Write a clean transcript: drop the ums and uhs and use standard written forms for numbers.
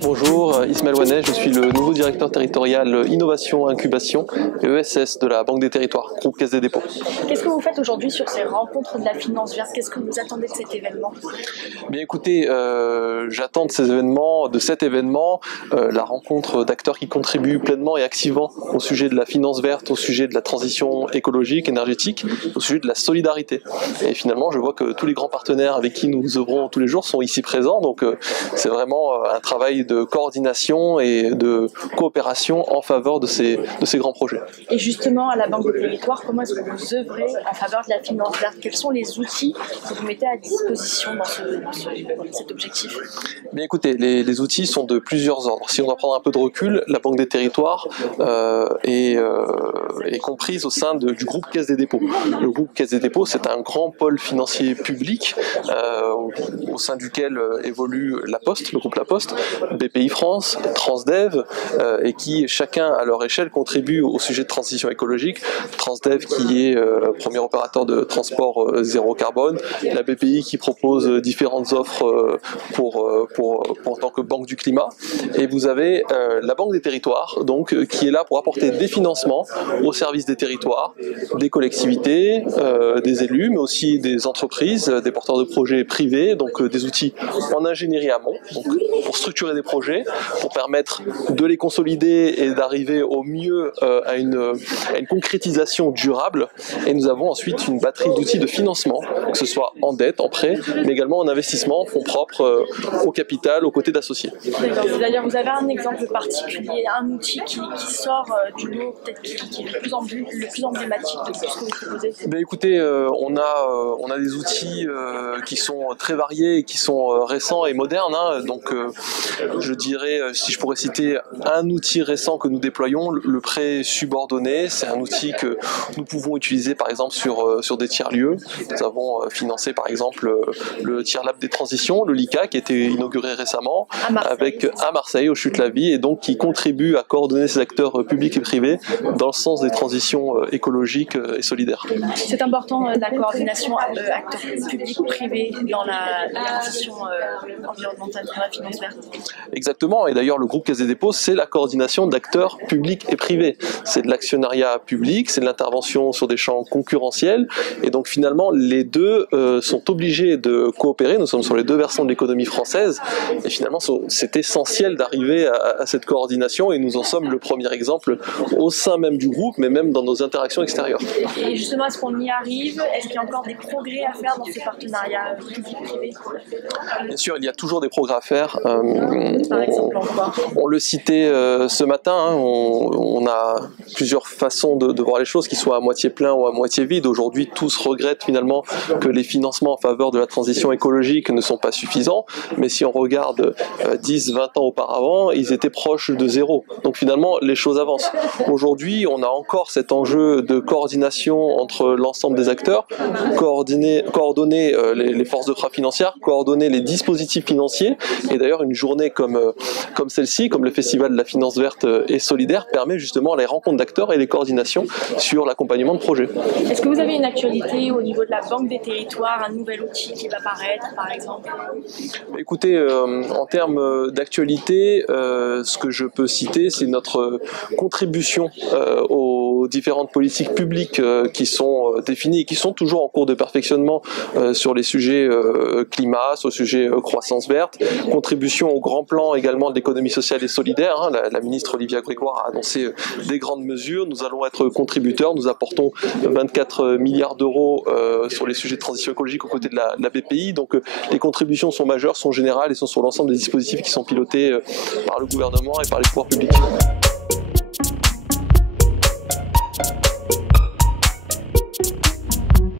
Bonjour, Ismaël Ouanet, je suis le nouveau directeur territorial Innovation Incubation et ESS de la Banque des Territoires, groupe Caisse des Dépôts. Qu'est-ce que vous faites aujourd'hui sur ces rencontres de la finance verte? Qu'est-ce que vous attendez de cet événement? Bien écoutez, j'attends de cet événement la rencontre d'acteurs qui contribuent pleinement et activement au sujet de la finance verte, au sujet de la transition écologique, énergétique, au sujet de la solidarité. Et finalement, je vois que tous les grands partenaires avec qui nous œuvrons tous les jours sont ici présents, donc c'est vraiment un travail de coordination et de coopération en faveur de ces grands projets. Et justement, à la Banque des Territoires, comment est-ce que vous œuvrez en faveur de la finance verte? Quels sont les outils que vous mettez à disposition dans cet objectif? Bien écoutez, les outils sont de plusieurs ordres. Si on doit prendre un peu de recul, la Banque des Territoires est comprise au sein du groupe Caisse des Dépôts. Le groupe Caisse des Dépôts, c'est un grand pôle financier public au sein duquel évolue La Poste, le groupe La Poste, BPI France, Transdev, et qui chacun à leur échelle contribue au sujet de transition écologique. Transdev qui est premier opérateur de transport zéro carbone, la BPI qui propose différentes offres en tant que banque du climat, et vous avez la Banque des Territoires donc qui est là pour apporter des financements au service des territoires, des collectivités, des élus, mais aussi des entreprises, des porteurs de projets privés, donc des outils en ingénierie amont, donc pour structurer des projets, pour permettre de les consolider et d'arriver au mieux à une concrétisation durable. Et nous avons ensuite une batterie d'outils de financement, que ce soit en dette, en prêt, mais également en investissement, en fonds propres, au capital, aux côtés d'associés. C'est-à-dire, vous avez un exemple particulier, un outil qui sort du lot, peut-être qui est le plus emblématique de tout ce que vous proposez? Ben écoutez, on a des outils qui sont très variés et qui sont récents et modernes, hein. Donc je dirais, si je pourrais citer un outil récent que nous déployons, le prêt subordonné, c'est un outil que nous pouvons utiliser par exemple sur des tiers-lieux. Nous avons financé par exemple le Tiers Lab des transitions, le LICA, qui a été inauguré récemment à Marseille, au Chute-la-Vie, et donc qui contribue à coordonner ces acteurs publics et privés dans le sens des transitions écologiques et solidaires. C'est important la coordination acteurs publics-privés dans la transition environnementale, dans la finance verte. Exactement, et d'ailleurs le groupe Caisse des Dépôts, c'est la coordination d'acteurs publics et privés. C'est de l'actionnariat public, c'est de l'intervention sur des champs concurrentiels, et donc finalement les deux sont obligés de coopérer. Nous sommes sur les deux versants de l'économie française, et finalement c'est essentiel d'arriver à cette coordination, et nous en sommes le premier exemple au sein même du groupe, mais même dans nos interactions extérieures. Et justement, est-ce qu'on y arrive? Est-ce qu'il y a encore des progrès à faire dans ces partenariats publics-privés? Bien sûr, il y a toujours des progrès à faire. Par exemple, on le citait ce matin, hein, on a plusieurs façons de voir les choses, qui soient à moitié plein ou à moitié vide. Aujourd'hui, tous regrettent finalement que les financements en faveur de la transition écologique ne sont pas suffisants, mais si on regarde 10-20 ans auparavant, ils étaient proches de zéro. Donc finalement, les choses avancent. Aujourd'hui, on a encore cet enjeu de coordination entre l'ensemble des acteurs, coordonner les forces de frappe financières, coordonner les dispositifs financiers, et d'ailleurs une journée comme celle-ci, comme le Festival de la finance verte et solidaire, permet justement les rencontres d'acteurs et les coordinations sur l'accompagnement de projets. Est-ce que vous avez une actualité au niveau de la Banque des Territoires, un nouvel outil qui va paraître par exemple? Écoutez, en termes d'actualité, ce que je peux citer, c'est notre contribution aux différentes politiques publiques qui sont définies et qui sont toujours en cours de perfectionnement sur les sujets climat, sur le sujet croissance verte, contribution au grand plan également de l'économie sociale et solidaire, hein. La ministre Olivia Grégoire a annoncé des grandes mesures, nous allons être contributeurs, nous apportons 24 milliards d'euros sur les sujets de transition écologique aux côtés de la BPI, donc les contributions sont majeures, sont générales et sont sur l'ensemble des dispositifs qui sont pilotés par le gouvernement et par les pouvoirs publics.